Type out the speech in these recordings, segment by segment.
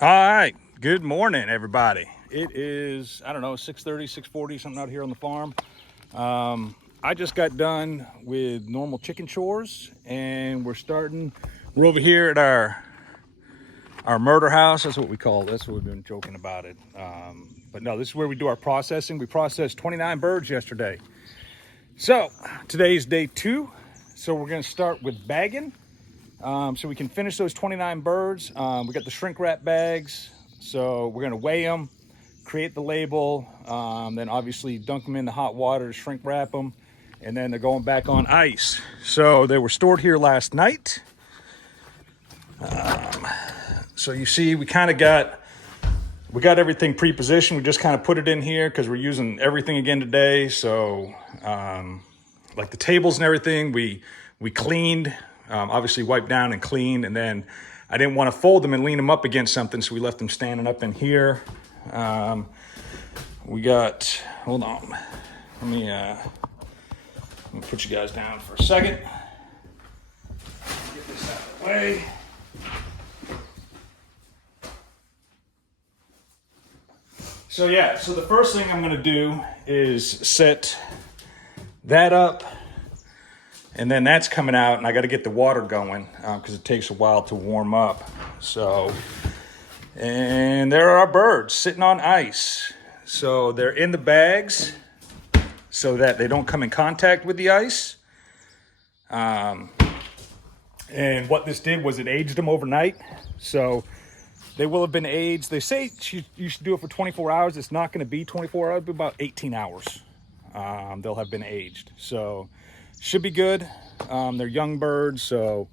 All right. Good morning, everybody. It is, I don't know, 6:30, 6:40, something out here on the farm. I just got done with normal chicken chores, and we're over here at our murder house. That's what we call it. That's what we've been joking about it. But no, this is where we do our processing. We processed 29 birds yesterday. So today's day 2. So we're going to start with bagging. So we can finish those 29 birds. We got the shrink wrap bags. So we're going to weigh them, create the label, then obviously dunk them in the hot water to shrink wrap them, and then they're going back on ice. So they were stored here last night. So you see, we got everything pre-positioned. We just kind of put it in here because we're using everything again today. So like the tables and everything, we cleaned, obviously wiped down and cleaned, and then I didn't want to fold them and lean them up against something, so we left them standing up in here. We got, hold on, let me put you guys down for a second. Get this out of the way. So yeah, so the first thing I'm gonna do is set that up, and then that's coming out, and I got to get the water going because it takes a while to warm up. So, and there are our birds sitting on ice. So they're in the bags so that they don't come in contact with the ice. And what this did was it aged them overnight. So they will have been aged. They say you should do it for 24 hours. It's not going to be 24 hours, but about 18 hours. They'll have been aged. So should be good. They're young birds, so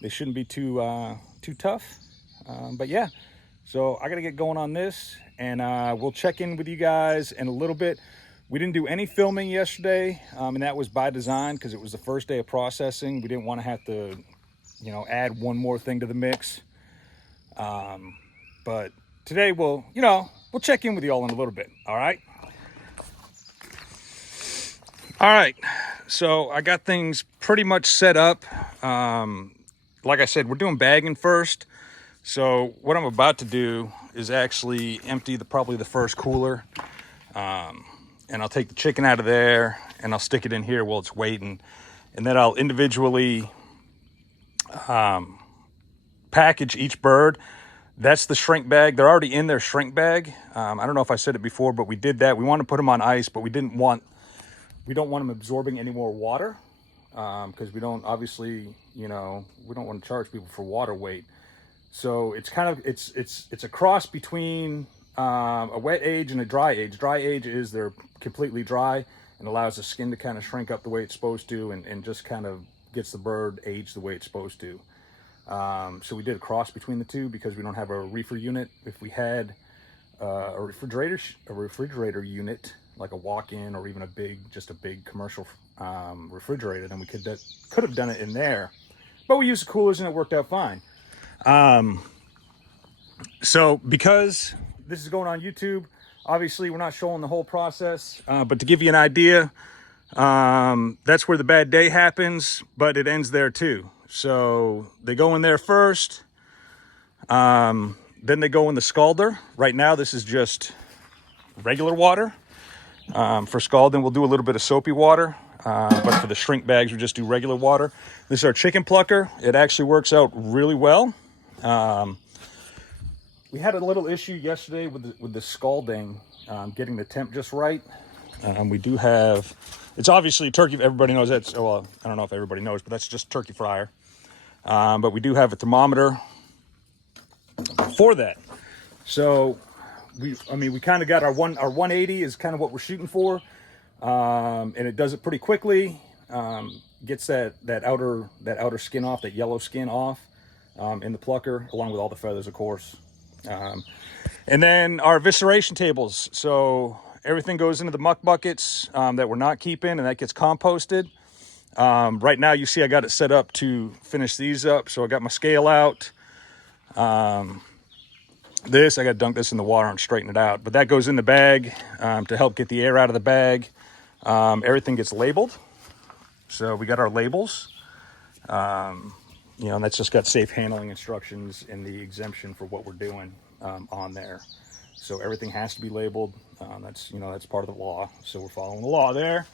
they shouldn't be too tough. But yeah, so I got to get going on this, and we'll check in with you guys in a little bit. We didn't do any filming yesterday, and that was by design because it was the first day of processing. We didn't want to have to, add one more thing to the mix. But today we'll check in with you all in a little bit. All right. All right, so I got things pretty much set up. Like I said, we're doing bagging first. So what I'm about to do is actually empty probably the first cooler. And I'll take the chicken out of there and I'll stick it in here while it's waiting. And then I'll individually package each bird. That's the shrink bag. They're already in their shrink bag. I don't know if I said it before, but we did that. We want to put them on ice, but we don't want them absorbing any more water because we don't obviously, we don't want to charge people for water weight. So it's kind of, it's a cross between a wet age and a dry age. Dry age is they're completely dry and allows the skin to kind of shrink up the way it's supposed to and just kind of gets the bird aged the way it's supposed to. So we did a cross between the two because we don't have a reefer unit. If we had a refrigerator unit, like a walk-in or even a big commercial refrigerator, then we could have done it in there. But we used the coolers and it worked out fine. So because this is going on YouTube, obviously we're not showing the whole process, but to give you an idea, that's where the bad day happens, but it ends there too. So they go in there first, then they go in the scalder. Right now this is just regular water. For scalding, we'll do a little bit of soapy water, but for the shrink bags, we just do regular water. This is our chicken plucker. It actually works out really well. We had a little issue yesterday with the scalding, getting the temp just right. We do have, it's obviously turkey. Everybody knows that. Well, I don't know if everybody knows, but that's just turkey fryer. But we do have a thermometer for that. So we kind of got our 180 is kind of what we're shooting for. And it does it pretty quickly. Gets that outer skin off, that yellow skin off, in the plucker, along with all the feathers, of course. And then our evisceration tables. So everything goes into the muck buckets that we're not keeping, and that gets composted. Right now, you see I got it set up to finish these up. So I got my scale out. I got to dunk this in the water and straighten it out. But that goes in the bag to help get the air out of the bag. Everything gets labeled. So we got our labels. And that's just got safe handling instructions and the exemption for what we're doing. on there. So everything has to be labeled. That's part of the law. So we're following the law there.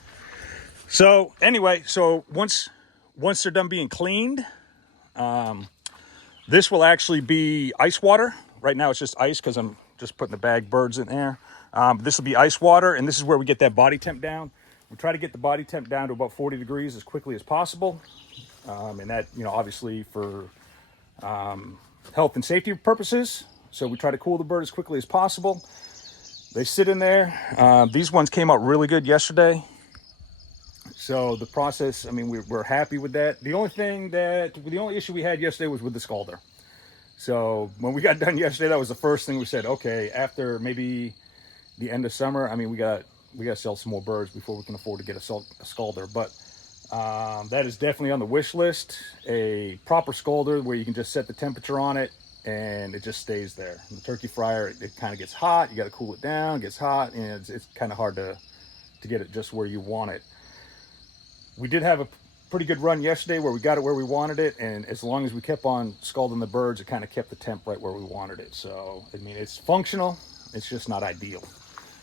So anyway, so once they're done being cleaned, this will actually be ice water. Right now it's just ice because I'm just putting the bag birds in there. This will be ice water, and this is where we get that body temp down. We try to get the body temp down to about 40 degrees as quickly as possible. And that, obviously for health and safety purposes. So we try to cool the bird as quickly as possible. They sit in there. These ones came out really good yesterday. So the process, I mean, we're happy with that. The only issue we had yesterday was with the scalder. So when we got done yesterday, that was the first thing we said, okay, after maybe the end of summer, I mean, we got to sell some more birds before we can afford to get a scalder. But that is definitely on the wish list. A proper scalder where you can just set the temperature on it and it just stays there. In the turkey fryer, it kind of gets hot. You got to cool it down, it gets hot, and it's kind of hard to get it just where you want it. We did have a pretty good run yesterday where we got it where we wanted it, and as long as we kept on scalding the birds, it kind of kept the temp right where we wanted it. So, I mean, it's functional, it's just not ideal.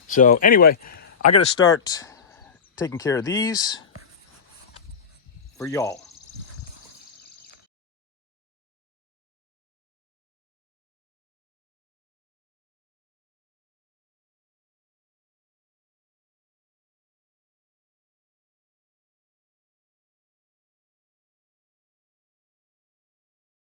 So anyway, I got to start taking care of these for y'all.